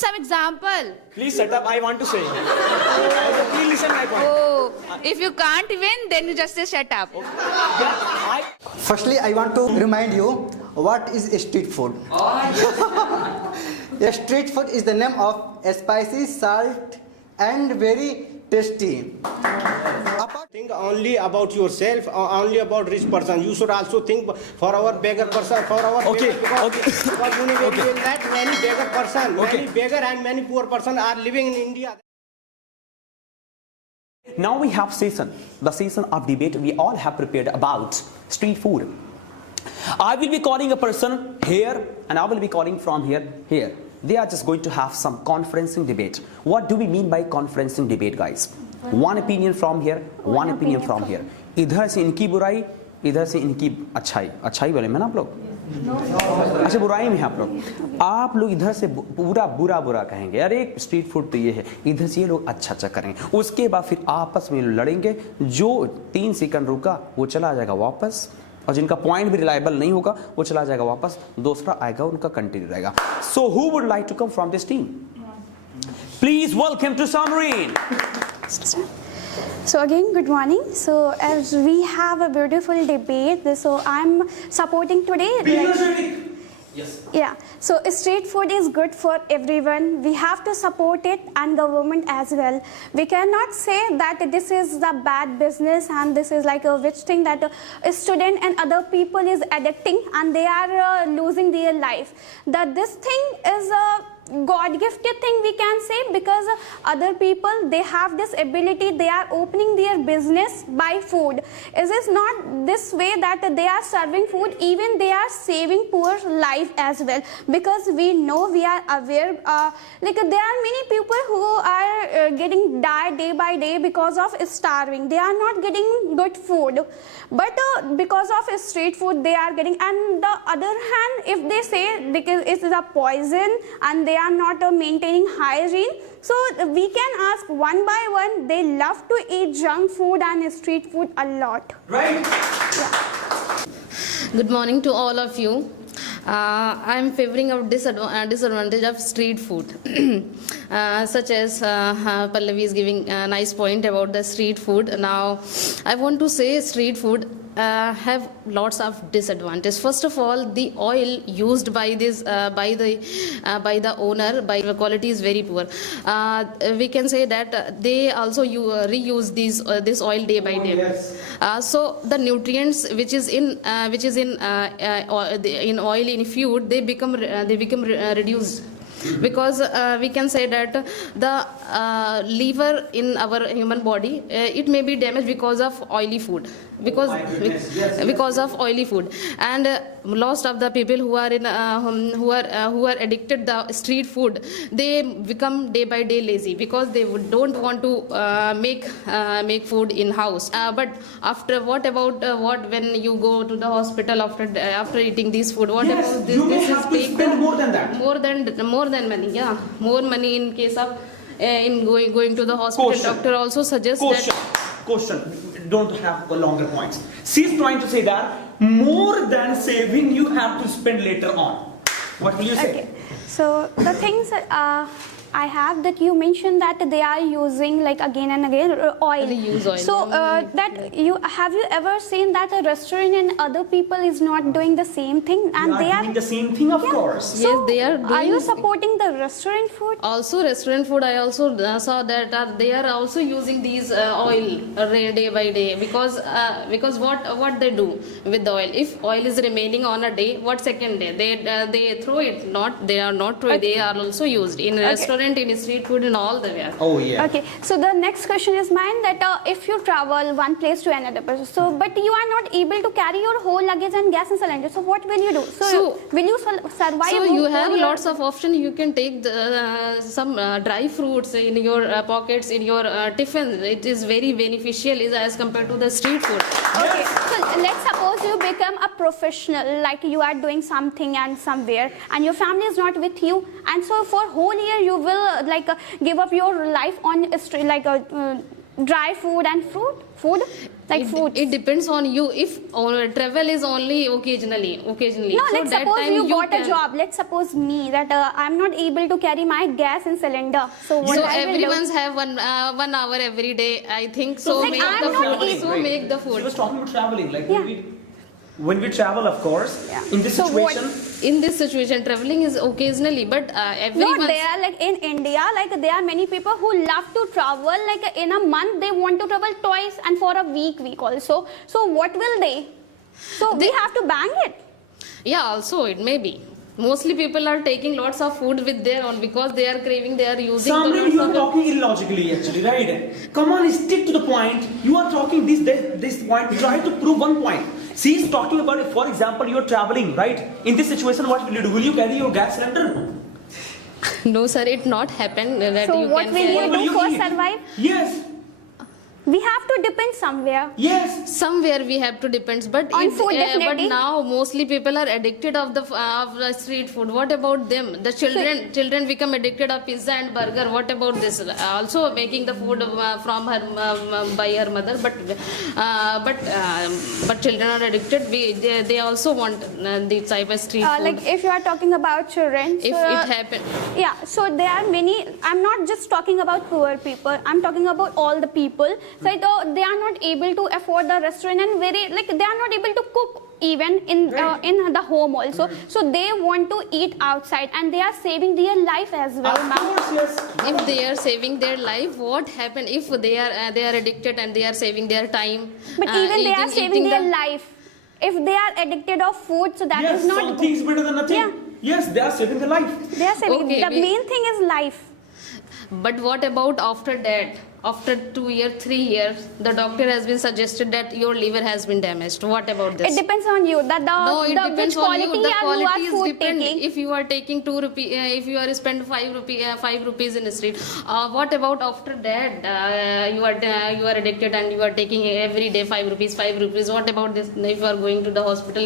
some example. Please shut up, I want to say. Please listen my point. Oh, if you can't win, then you just say shut up. Firstly, I want to remind you what is street food. Street food is the name of spicy, salt, and very tasty. Think only about yourself or only about rich person. You should also think for our beggar person, for our Okay, beggar, because you know Okay. that many beggar person, Okay. many beggar and many poor person are living in India. Now we have the season of debate we all have prepared about street food. I will be calling a person here and I will be calling from here. They are just going to have some conferencing debate. What do we mean by conferencing debate, guys? One opinion from here, one opinion from here. इधर से इनकी बुराई, इधर से इनकी अच्छाई बोले मैं ना आप लोग? अच्छा बुराई में आप लोग इधर से पूरा बुरा कहेंगे, अरे स्ट्रीट फूड तो ये है, इधर से ये लोग अच्छा करेंगे, उसके बाद फिर आपस में लड़ेंगे, जो 3 सेकंड रुका वो चला जाएगा वापस, और जिनका पॉइंट भी रिलायबल नहीं होगा वो चला जाएगा वापस, दूसरा आएगा उनका कंटिन्यू रहेगा. So who would like to come from this team? Please welcome to Samreen. So again, good morning. So as we have a beautiful debate, so I'm supporting today. Yes. Yeah. So street food is good for everyone. We have to support it and government as well. We cannot say that this is the bad business and this is like a which thing that a student and other people is addicting and they are losing their life. That this thing is a God-gifted thing we can say, because other people, they have this ability, they are opening their business by food. It is not this way that they are serving food, even they are saving poor life as well, because we know, we are aware, like there are many people who are getting died day by day because of starving. They are not getting good food, but because of street food they are getting. And the other hand, if they say because it is a poison and they are not maintaining hygiene, so we can ask one by one. They love to eat junk food and street food a lot. Right? Yeah. Good morning to all of you. I am favoring of disadvantage of street food, such as Pallavi is giving a nice point about the street food. Now, I want to say street food have lots of disadvantages. First of all, the oil used by this by the owner, by the quality is very poor. We can say that they also reuse this oil day by day. Yes. So the nutrients which is in oil in food, they become reduced. Because we can say that the liver in our human body, it may be damaged because of oily food, because of oily food. And most of the people who are in who are addicted the street food, they become day by day lazy, because they don't want to make food in house. But after what when you go to the hospital after eating this food, what Yes, about this? you may This have is to spend more than that. more than money, yeah, more money in case of in going to the hospital. Question. Doctor also suggests Question. Don't have longer points. She's trying to say that more than saving you have to spend later on. What will you say? Okay. So the things I have that you mentioned that they are using like again and again oil. They use oil. So that you ever seen that a restaurant and other people is not doing the same thing and they are doing the same thing, of course. So Yes, they are Are you doing- supporting the restaurant food? also restaurant food. I also saw that they are also using these oil day by day, because what they do with the oil, if oil is remaining on a day, what second day they throw it, they are not throw it, they are also used in a restaurant, in street food, and all the way. Oh yeah. Okay, so the next question is mine, that if you travel one place to another place, so but you are not able to carry your whole luggage and gas and cylinder, so what will you do? So will you survive? So you have for your- lots of options. You can take some dry fruits in your pockets, in your tiffin. It is very beneficial as compared to the street food. Okay, so let's suppose you become a professional, like you are doing something and somewhere, and your family is not with you, and so for whole year you will like give up your life on dry food and food like food. It depends on you. If travel is only occasionally. No, so let's that suppose time you got can, a job. Let's suppose me that I'm not able to carry my gas in cylinder. So what So I will do? everyone's have 1 hour every day. I think so. Like, make I'm the not food. able- So make the She was food. talking about traveling. Like Yeah. when we travel, of course, Yeah. in this So what- situation, In this situation, traveling is occasionally, but Not everyone. there, like in India, like there are many people who love to travel. Like in a month, they want to travel twice, and for a week also. So what will they? So we have to bang it. Yeah, also it may be. Mostly people are taking lots of food with their own because they are craving. They are using. the Samrim, lots you are of- talking illogically actually, right? Come on, stick to the point. You are talking this point. Try to prove one point. She is talking about, for example, you are traveling, right? In this situation, what will you do? Will you carry your gas cylinder? No, sir, it not happen that So you what can. will carry- you What will do for eat? survive? Yes, We have to depend somewhere. yes. Somewhere we have to depend, but On food, but definitely. now mostly people are addicted of the street food. What about them? The children become addicted of pizza and burger. What about this? Also making the food from her by her mother, but children are addicted. They also want the type of street food. Like if you are talking about children, If so, it happen, yeah, so there are many. I'm not just talking about poor people. I'm talking about all the people. So they are not able to afford the restaurant and they are not able to cook even in the home also. So they want to eat outside and they are saving their life as well, Of ma'am. course, yes. if they are saving their life, what happen if they are addicted and they are saving their time? But even they are eating- saving eating their the- life. If they are addicted of food, so that Yes, is not something is better than nothing. Yeah. Yes, they are saving their life. They are saving. Okay, the main thing is life. But what about after that? After 2 years, 3 years, the doctor has been suggested that your liver has been damaged. What about this? It depends on you. That No, it the depends which on you. quality The you quality are is food depend. taking. If you are taking 2 rupees, if you are spend 5 rupees in the street, what about after that? You are addicted and you are taking every day 5 rupees. What about this? If you are going to the hospital,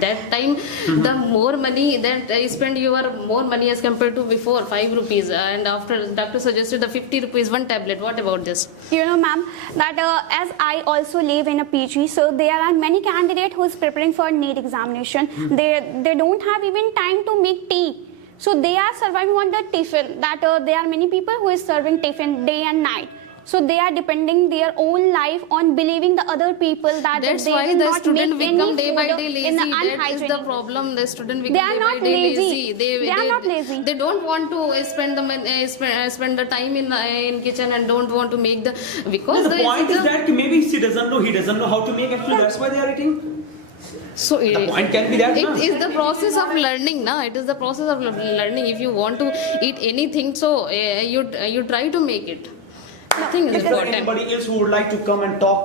that time the more money that I spend, you are more money as compared to before 5 rupees. And after doctor suggested the 50 rupees one tablet. What about this? You know, ma'am, that as I also live in a PG, so there are many candidates who is preparing for NEET examination. They don't have even time to make tea. So they are surviving on the tiffin. That there are many people who is serving tiffin day and night. So they are depending their own life on believing the other people that That's they why will the not student make any become day by food day lazy. in the That is the unhygienic. problem. The student They become are day not by day lazy. lazy. They are not lazy. They don't want to spend the time in kitchen and don't want to make the because The point is that maybe he doesn't know how to make actually. That's why they are eating. so The point can be that, it na? is the process of learning. Na, it is the process of learning. If you want to eat anything, so you try to make it. I think it's Is there important. anybody else who would like to come and talk?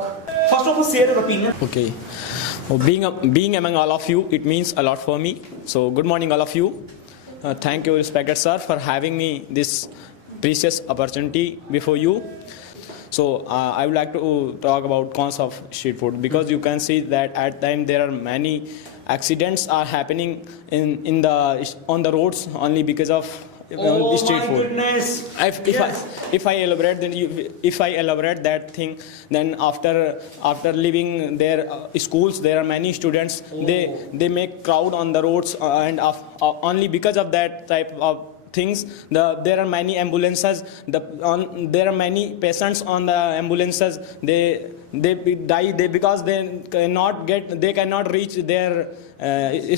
First of all, share your opinion. Okay. Being among all of you, it means a lot for me. So good morning, all of you. Thank you, respected sir, for having me this precious opportunity before you. So I would like to talk about cons of street food, because you can see that at time there are many accidents are happening on the roads only because of street my food. goodness. If I elaborate that thing, then after leaving their schools, there are many students. They make crowd on the roads, and only because of that type of things, there are many ambulances. There are many patients on the ambulances. They die because they cannot reach their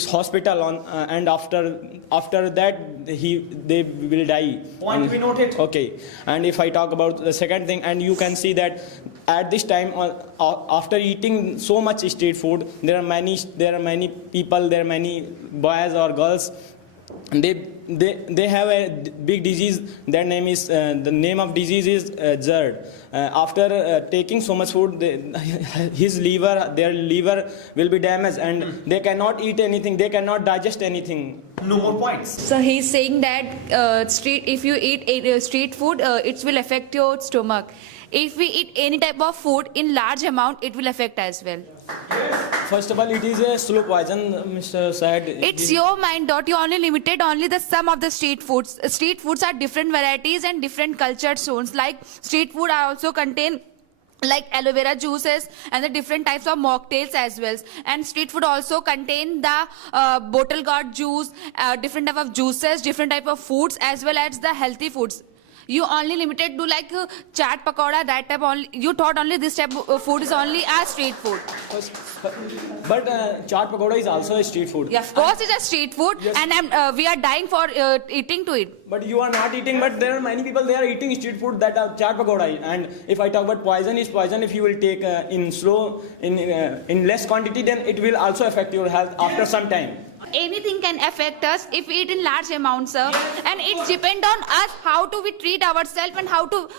hospital and after that they will die. Point we noted. Okay, and if I talk about the second thing, and you can see that at this time after eating so much street food, there are many people, there are many boys or girls. They have a big disease. Their name is the name of disease is GERD. After taking so much food, their liver will be damaged, and they cannot eat anything. They cannot digest anything. No more points. So he's saying that if you eat street food, it will affect your stomach. If we eat any type of food in large amount, it will affect as well. First of all, it is a slow poison, Mr. said. It's your mind dot. You only limited only the sum of the street foods. Street foods are different varieties and different cultured zones. Like street food are also contain like aloe vera juices and the different types of mocktails as well. And street food also contain the bottle gourd juice, different type of juices, different type of foods as well as the healthy foods. You only limited to like chaat pakoda, that type only. You thought only this type of food is only a street food. But chaat pakoda is also a street food. Yeah, of course it's a street food, Yes. and we are dying for eating to it. But you are not eating, but there are many people, they are eating street food that are chaat pakoda. And if I talk about poison is poison, if you will take in less quantity, then it will also affect your health after some time. Anything can affect us if we eat in large amounts, sir. And it depends on us how to we treat ourselves and how to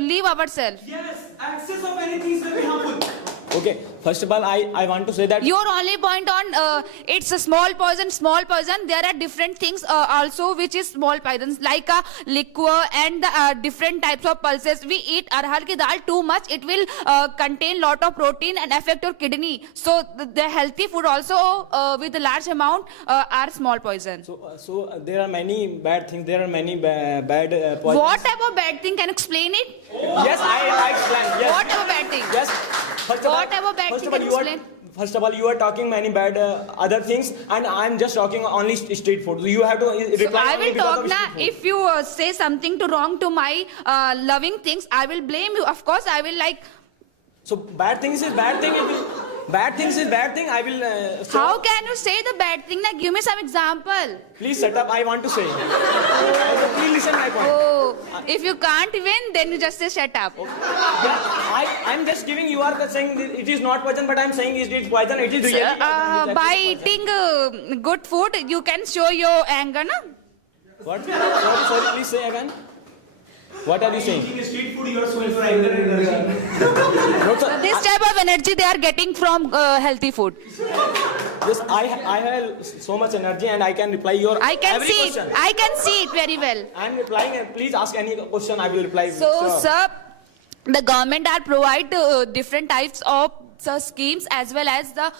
live ourselves. Yes, access of anything is very harmful. Okay, first of all, I want to say that Your only point on it's a small poison. There are different things also which is small poisons like a liquor and different types of pulses. We eat arhar ki dal too much, it will contain lot of protein and affect your kidney. So the healthy food also with a large amount are small poison. so there are many bad things. There are many bad poisons. What type of bad thing, can you explain it? Yes, I explain. Yes. What type of bad thing? Yes. What type of bad thing can you explain? First of all, you are talking many bad other things, and I'm just talking only street food. So you have to reply. I only will because talk of now. street food. If you say something to wrong to my loving things, I will blame you. Of course, I will like. So bad things is bad thing. Bad things is bad thing. I will. How can you say the bad thing? Like, give me some example. Please shut up. I want to say. So please listen my point. Oh, if you can't win, then you just say shut up. I'm just giving. You are saying it is not poison, but I'm saying it is poison. It is really. By eating good food, you can show your anger, na? What? Sorry, please say again. What are you saying? Eating street food, you are showing your anger and energy. This type of energy they are getting from healthy food. Yes, I have so much energy and I can reply your I can every see question. it. I can see it very well. I'm replying. And please ask any question. I will reply. So, Sure. sir, the government are provide different types of schemes as well as the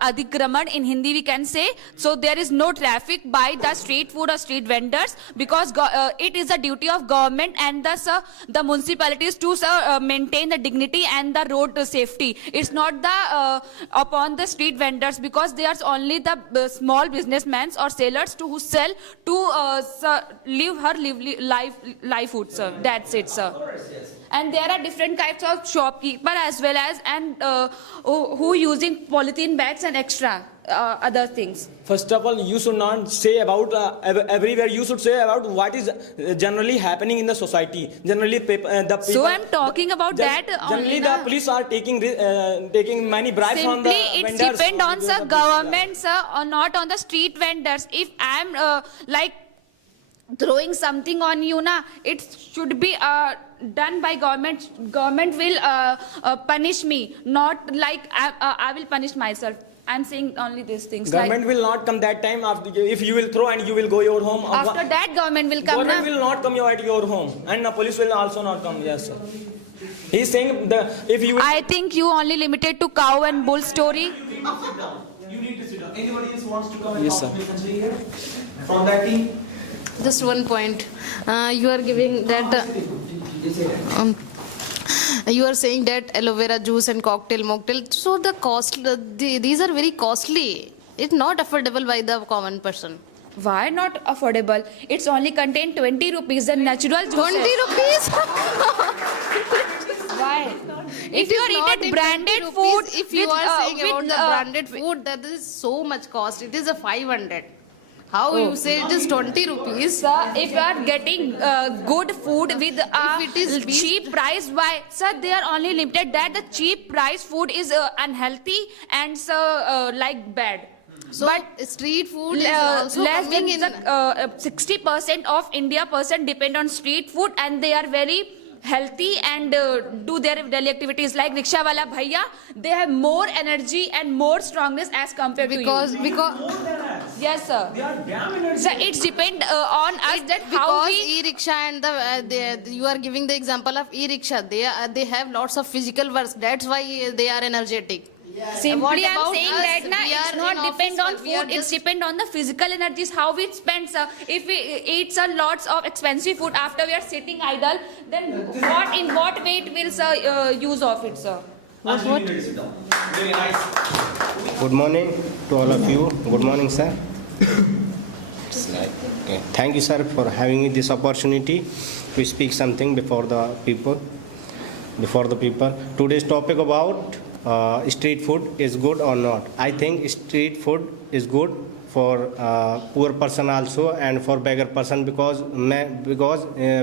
adhikraman in Hindi we can say. So there is no traffic by the street food or street vendors because it is a duty of government and the municipalities to maintain the dignity and the road safety. It's not the upon the street vendors because they are only the small businessmen or sellers who sell to live her livelihood, sir. That's it, sir. And there are different types of shopkeeper as well as who using polythene bags and extra other things. First of all, you should not say about everywhere. You should say about what is generally happening in the society. Generally, the people. So I'm talking about that. Generally, only, the police are taking many bribes from the simply it's vendors. depend on the government, sir, or not on the street vendors. If I'm like throwing something on you, na, it should be done by government. Government will punish me, not like I will punish myself. I'm saying only these things. Government will not come that time after, if you will throw and you will go your home. After that, government will come. Government will not come at your home, and the police will also not come. Yes, sir. He's saying if you. I think you only limited to cow and bull story. You need to sit down. Anybody else wants to come and Yes, talk sir. to me here? From that team? Just one point. You are giving that. You are saying that aloe vera juice and mocktail. So the cost, these are very costly. It's not affordable by the common person. Why not affordable? It's only contain 20 rupees. The natural juices. 20 rupees. Why? If It you is are not eating in branded 20 food, rupees. If you are saying about with, the branded food, that is so much cost. It is a 500. How you say it is 20 rupees? Sir, if you are getting good food with If it is cheap price, why? Sir, they are only limited that the cheap price food is unhealthy and like bad. So But street food is also less coming than in. 60% of India person depend on street food and they are very healthy and do their daily activities like rickshaw wala bhaiya. They have more energy and more strongness as compared Because to you. Yes, sir. They are damn energy. So it's depend on us that how Because we. e-rickshaw and you are giving the example of e-rickshaw. They have lots of physical work. That's why they are energetic. Simply I'm about saying us? that na, We it's are not in depend office, on we are food, it's just- depend on the physical energies, how we spend, sir. If we eat sir, lots of expensive food after we are sitting idle, then in what way it will sir, use of it, sir? Very nice. Good morning to all of you. Good morning, sir. Okay. Thank you, sir, for having me this opportunity to speak something before the people. Today's topic about street food is good or not. I think street food is good for poor person also and for beggar person because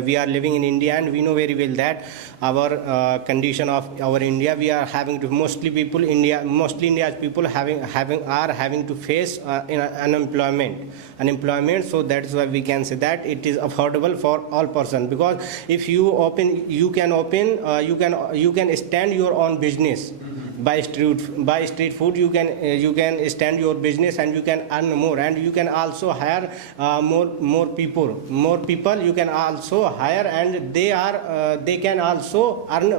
we are living in India and we know very well that our condition of our India, we are having to mostly India's people are having to face unemployment. So that's why we can say that it is affordable for all person, because if you can stand your own business. By street food you can stand your business and you can earn more, and you can also hire more people you can also hire, and they can also earn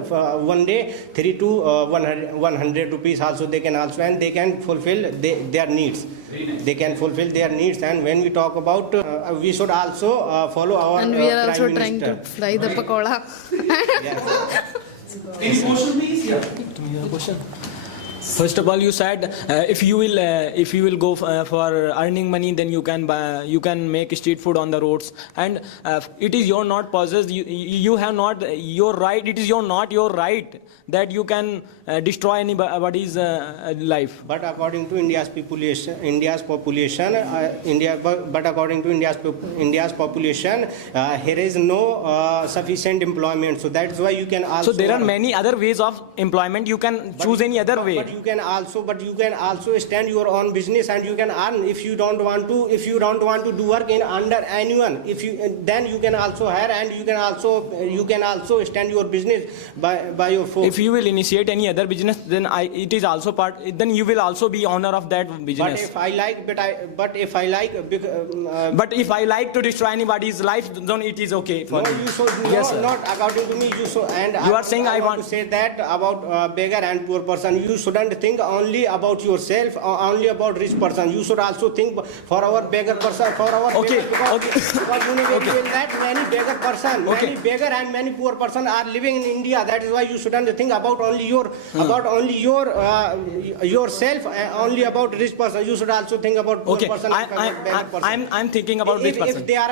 one day 3 to 100 rupees also they can also, and they can fulfill their needs. And when we talk about we should also follow our And we are also Prime trying Minister. to fly the pakoda. Any question, please? Yeah. Question. First of all, you said if you will go for earning money, then you can make street food on the roads, and it is your not possessed. You have not your right. It is not your right that you can destroy anybody's life. But according to India's population, here is no sufficient employment. So that's why you can also. So there are many other ways of employment. You can choose any other way. But you can also stand your own business and you can earn. If you don't want to do work under anyone, then you can also hire, and you can also stand your business by your phone. If you will initiate any other business, then it is also part. Then you will also be owner of that business. But if I like to destroy anybody's life, then it is okay for no, me. you should Yes, no, sir. not according to me. You are saying I want to say that about beggar and poor person. You shouldn't think only about yourself or only about rich person. You should also think for our beggar person, for our Okay, beggar, okay. because you know very well that many beggar person, Okay. many beggar and many poor person are living in India. That is why you shouldn't think about only yourself, only about rich person. You should also think about poor Okay, person and about beggar person. I'm thinking about this person. If they are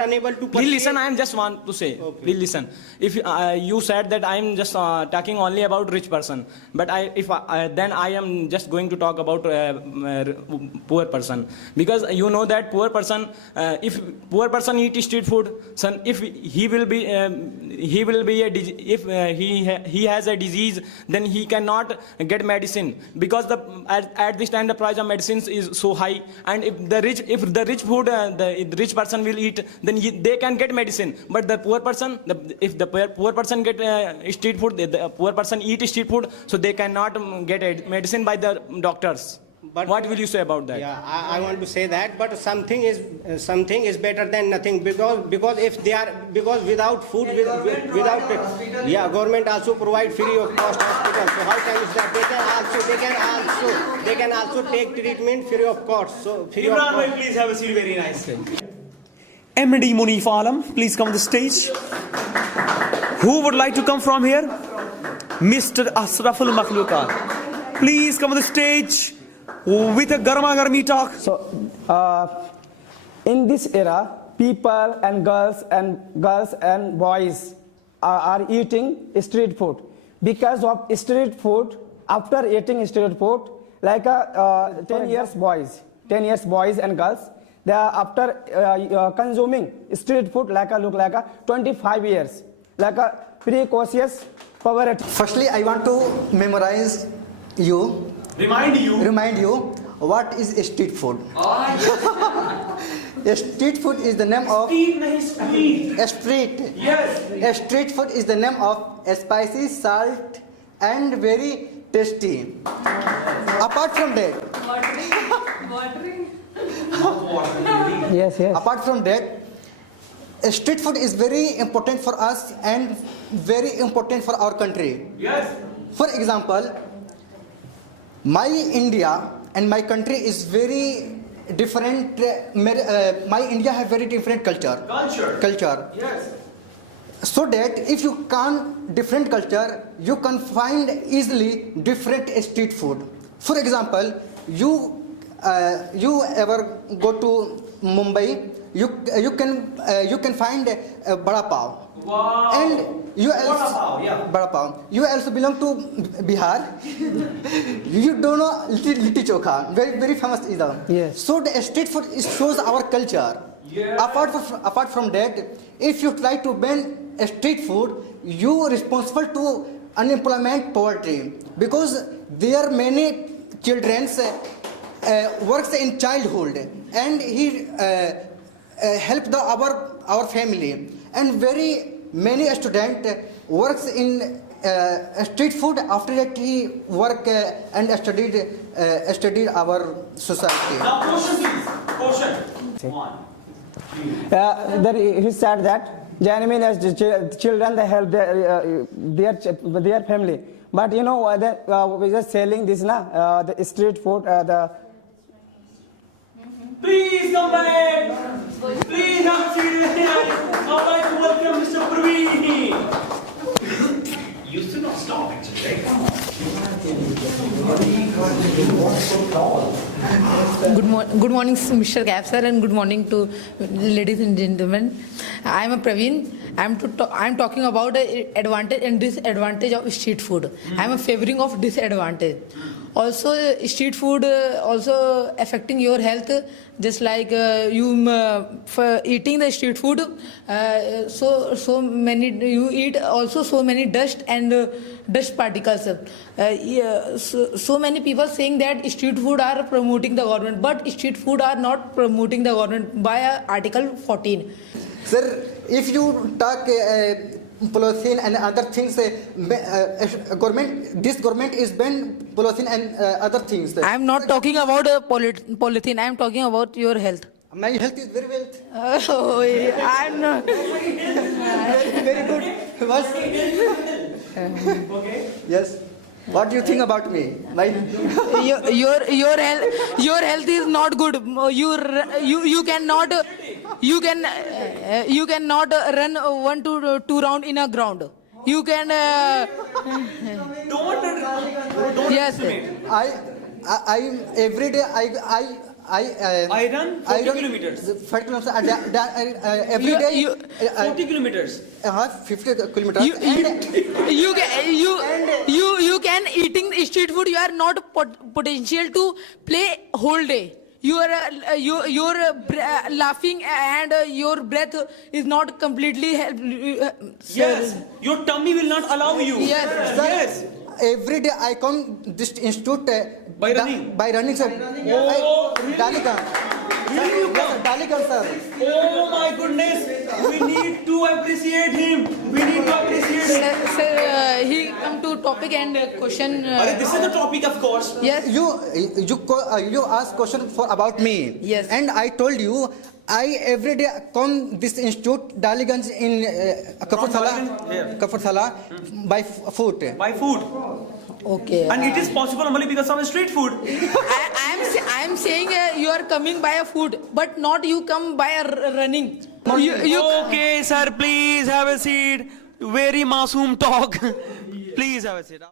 unable to Please listen, I am just want to say. Please listen. If you said that I am just talking only about rich person, but then I am just going to talk about poor person, because you know that poor person, if poor person eat street food, son, if he will be he has a disease, then he cannot get medicine, because at this time the price of medicines is so high, and if the rich food the rich person will eat, then they can get medicine, but the poor person, if the poor person get street food, the poor person eat street food, so they cannot get medicine by the doctors. But what will you say about that? Yeah, I want to say that, but something is better than nothing, because without food, government also provide free of cost hospital. So how come is that they can also take treatment free of cost. So free of cost. Please have a seat. Very nice. MD Munif Alam, please come to the stage. Who would like to come from here? Mr. Asraful Makhlukat. Please come to the stage with a garma-garmi talk. So, in this era, people and girls and boys are eating street food. Because of street food, after eating street food, like 10 years boys and girls, they are after consuming street food like 25 years, like a precocious poverty. Firstly, I want to remind you what is street food. Street food is the name of street. Yes. Street food is the name of spicy, salt, and very tasty. Apart from that, Yes. apart from that, street food is very important for us and very important for our country. Yes. For example, My India and my country is very different. My India have very different culture. Culture. Yes. So that if you can different culture, you can find easily different street food. For example, you ever go to Mumbai, you can find a bada pav. Wow. And you also bada pav. You also belong to Bihar. You don't know litti chokha. Very famous is that. Yes. So the street food shows our culture. Yeah. Apart from that, if you try to ban street food, you are responsible to unemployment poverty, because there are many children works in childhood, and he help our family, and very many student works in street food. After that he work and studied our society. Now question please. One. He said that genuine as children, they help their family. But you know, we're just selling this now, the street food, Please come back. Please have a seat. I'd like to welcome Mr. Praveen. You should not stop actually, right? Come on. Good morning, Mr. Gap sir, and good morning to ladies and gentlemen. I am a Praveen. I am talking about the advantage and disadvantage of street food. I am a favoring of disadvantage. Also, street food also affecting your health, just like for eating the street food. So many you eat also so many dust and dust particles. So many people saying that street food are promoting the government, but street food are not promoting the government by Article 14. Sir, if you talk polythene and other things, this government is ban polythene and other things. I am not talking about polythene. I am talking about your health. My health is very well. Oh, I am not. Very good. What? Okay. Yes. What do you think about me? Your health is not good. You cannot run 1 to 2 round in a ground. You can. Don't Yes. I every day I run 40 kilometers. 5 kilometers every day. 40 kilometers. 50 kilometers. You can eating street food. You are not potential to play whole day. You are laughing and your breath is not completely Yes. Your tummy will not allow you. Yes. Yes. Every day I come this institute By running? By running, sir. Oh, Really you come? Aliganj, sir. Oh my goodness. We need to appreciate him. We need to appreciate him. Sir, he come to topic and question. This is the topic, of course. Yes. You ask question about me. Yes. And I told you I every day come this institute Aliganj in Kapoorthla by foot. By food. Okay. And it is possible only because of street food. I am saying you are coming by a food, but not you come by a running. Okay, sir, please have a seat. Very masoom talk. Please have a seat.